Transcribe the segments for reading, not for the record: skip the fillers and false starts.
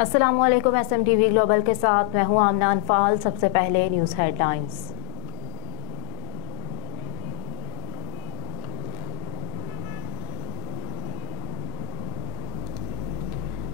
السلام علیکم، SMTV global کے ساتھ میں ہوں آمنہ انفال۔ سب سے پہلے نیوز ہیڈ لائنز۔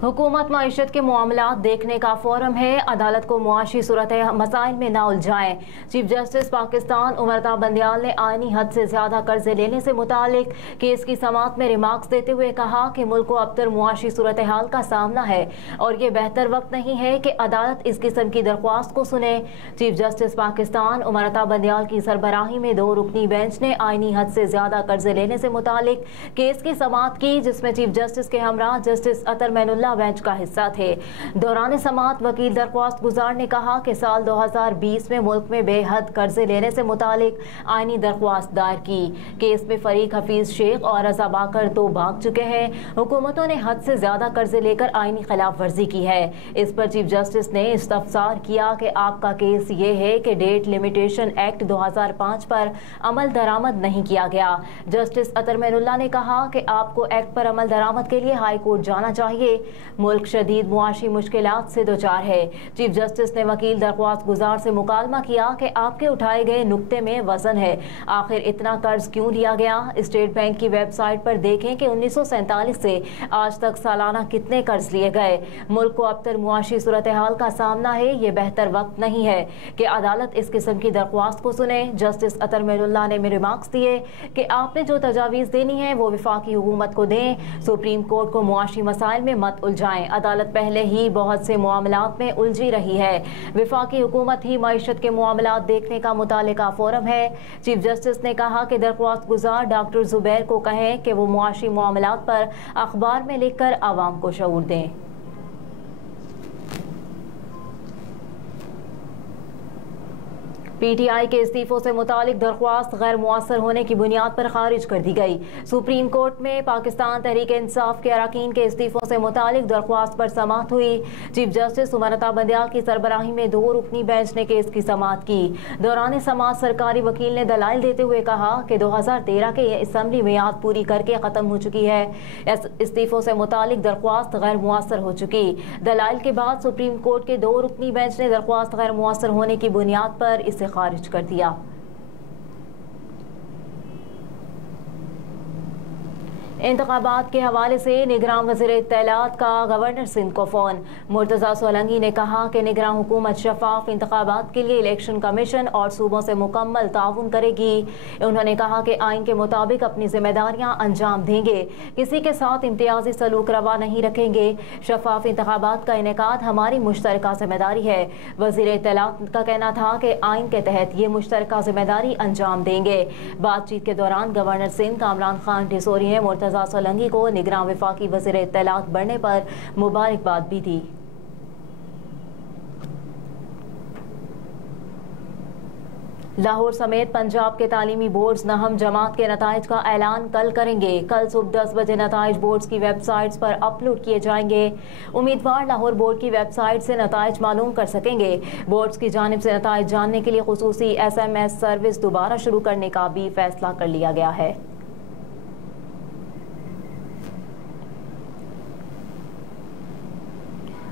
حکومت معیشت کے معاملات دیکھنے کا فورم ہے، عدالت کو معاشی صورت مسائل میں نہ الجھائیں۔ چیف جسٹس پاکستان امرتا بندیال نے آئینی حد سے زیادہ قرضے لینے سے متعلق کیس کی سماعت میں ریمارکس دیتے ہوئے کہا کہ ملک کو ابتر معاشی صورتحال کا سامنا ہے اور یہ بہتر وقت نہیں ہے کہ عدالت اس قسم کی درخواست کو سنے۔ چیف جسٹس پاکستان امرتا بندیال کی سربراہی میں 2 رکنی بینچ نے آئینی حد سے زیادہ قرضے لینے سے متعلق کیس کی سماعت کی، جس میں چیف جسٹس کے ہمراہ جسٹس اطہر معین اللہ بینچ کا حصہ تھے۔ دوران سماعت وکیل درخواست گزار نے کہا کہ سال 2020 میں ملک میں بے حد قرضے لینے سے متعلق آئینی درخواست دائر کی۔ کیس میں فریق حفیظ شیخ اور رضا باکر تو بھاگ چکے ہیں۔ حکومتوں نے حد سے زیادہ قرضے لے کر آئینی خلاف ورزی کی ہے۔ اس پر چیف جسٹس نے استفسار کیا کہ آپ کا کیس یہ ہے کہ ڈیٹ لمیٹیشن ایکٹ 2005 پر عمل درآمد نہیں کیا گیا۔ جسٹس اطہر معین اللہ نے کہا کہ آپ کو ایکٹ پر عمل درآمد کے لیے ہائی کورٹ جانا چاہیے۔ ملک شدید معاشی مشکلات سے دوچار ہے۔ چیف جسٹس نے وکیل درخواست گزار سے مکالمہ کیا کہ آپ کے اٹھائے گئے نقطے میں وزن ہے، آخر اتنا قرض کیوں لیا گیا؟ اسٹیٹ بینک کی ویب سائٹ پر دیکھیں کہ 1947 سے آج تک سالانہ کتنے قرض لیے گئے۔ ملک کو ابتر معاشی صورتحال کا سامنا ہے، یہ بہتر وقت نہیں ہے کہ عدالت اس قسم کی درخواست کو سنے۔ جسٹس اطہر معین اللہ نے ریمارکس دیے کہ آپ نے جو تجاویز دینی ہے وہ وفاقی حکومت کو دیں، سپریم کورٹ کو معاشی مسائل میں مت الجھائیں۔ عدالت پہلے ہی بہت سے معاملات میں الجھی رہی ہے۔ وفاقی حکومت ہی معیشت کے معاملات دیکھنے کا متعلقہ فورم ہے۔ چیف جسٹس نے کہا کہ درخواست گزار ڈاکٹر زبیر کو کہیں کہ وہ معاشی معاملات پر اخبار میں لکھ کر عوام کو شعور دیں۔ PTI کے استعفوں سے متعلق درخواست غیر مؤثر ہونے کی بنیاد پر خارج کر دی گئی۔ سپریم کورٹ میں پاکستان تحریک انصاف کے اراکین کے استعفوں سے متعلق درخواست پر سماعت ہوئی۔ چیف جسٹس امرتا بندیال کی سربراہی میں 2 رکنی بینچ نے کیس کی سماعت کی۔ دوران سماعت سرکاری وکیل نے دلائل دیتے ہوئے کہا کہ 2013 کے اسمبلی میعاد پوری کر کے ختم ہو چکی ہے۔ استعفوں سے متعلق درخواست غیر مؤثر ہو چکی۔ دلائل کے بعد سپریم کورٹ کے 2 رکنی بینچ نے درخواست غیر مؤثر ہونے کی بنیاد پر اسے خارج کر دیا۔ انتخابات کے حوالے سے نگراں وزیر اطلاعات کا گورنر سندھ کو فون۔ مرتضیٰ سولنگی نے کہا کہ نگراں حکومت شفاف انتخابات کے لیے الیکشن کمیشن اور صوبوں سے مکمل تعاون کرے گی۔ انہوں نے کہا کہ آئین کے مطابق اپنی ذمہ داریاں انجام دیں گے، کسی کے ساتھ امتیازی سلوک روا نہیں رکھیں گے۔ شفاف انتخابات کا انعقاد ہماری مشترکہ ذمہ داری ہے۔ وزیر اطلاعات کا کہنا تھا کہ آئین کے تحت یہ مشترکہ ذمہ داری انجام دیں گے۔ بات چیت کے دوران گورنر سندھ کامران خان ڈھسوری نے مرتضیٰ سولنگی کو نگراں وفاقی وزیر اطلاعات بڑھنے پر مبارکباد بھی دی۔ لاہور سمیت پنجاب کے تعلیمی بورڈز نہم جماعت کے نتائج کا اعلان کل کریں گے۔ کل صبح 10 بجے نتائج بورڈز کی ویب سائٹس پر اپلوڈ کیے جائیں گے۔ امیدوار لاہور بورڈ کی ویب سائٹ سے نتائج معلوم کر سکیں گے۔ بورڈز کی جانب سے نتائج جاننے کے لیے خصوصی SMS سروس دوبارہ شروع کرنے کا بھی فیصلہ کر لیا گیا ہے۔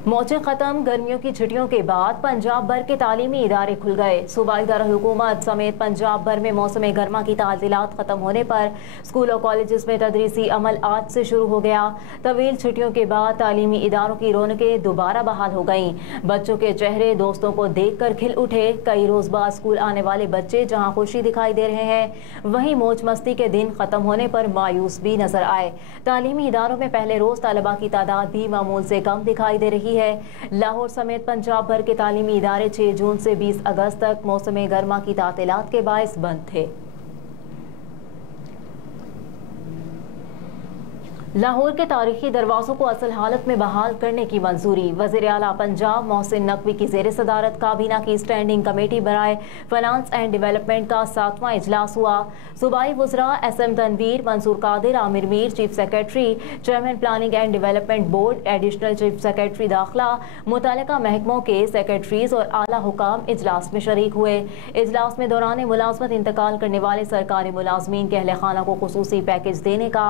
موچیں ختم، گرمیوں کی چھٹیوں کے بعد پنجاب بھر کے تعلیمی ادارے کھل گئے۔ صوبائی دارالحکومت سمیت پنجاب بھر میں موسم گرما کی تعطیلات ختم ہونے پر اسکول اور کالجز میں تدریسی عمل آج سے شروع ہو گیا۔ طویل چھٹیوں کے بعد تعلیمی اداروں کی رونقیں دوبارہ بحال ہو گئیں۔ بچوں کے چہرے دوستوں کو دیکھ کر کھل اٹھے۔ کئی روز بعد اسکول آنے والے بچے جہاں خوشی دکھائی دے رہے ہیں، وہیں موج مستی کے دن ختم ہونے پر مایوس بھی نظر آئے۔ تعلیمی اداروں میں پہلے روز طلباء کی تعداد بھی معمول سے کم دکھائی دے رہی ہے۔ لاہور سمیت پنجاب بھر کے تعلیمی ادارے 6 جون سے 20 اگست تک موسم گرما کی تعطیلات کے باعث بند تھے۔ لاہور کے تاریخی دروازوں کو اصل حالت میں بحال کرنے کی منظوری۔ وزیر اعلیٰ پنجاب محسن نقوی کی زیر صدارت کابینہ کی اسٹینڈنگ کمیٹی برائے فنانس اینڈ ڈیولپمنٹ کا 7واں اجلاس ہوا۔ صوبائی وزراء SM Tanveer, Mansoor Qadir, Aamir Mir chief secretary, chairman planning and development board, additional chief secretary داخلہ، متعلقہ محکموں کے سیکریٹریز اور اعلیٰ حکام اجلاس میں شریک ہوئے۔ اجلاس میں دوران ملازمت انتقال کرنے والے سرکاری ملازمین کے اہل خانہ کو خصوصی پیکج دینے کا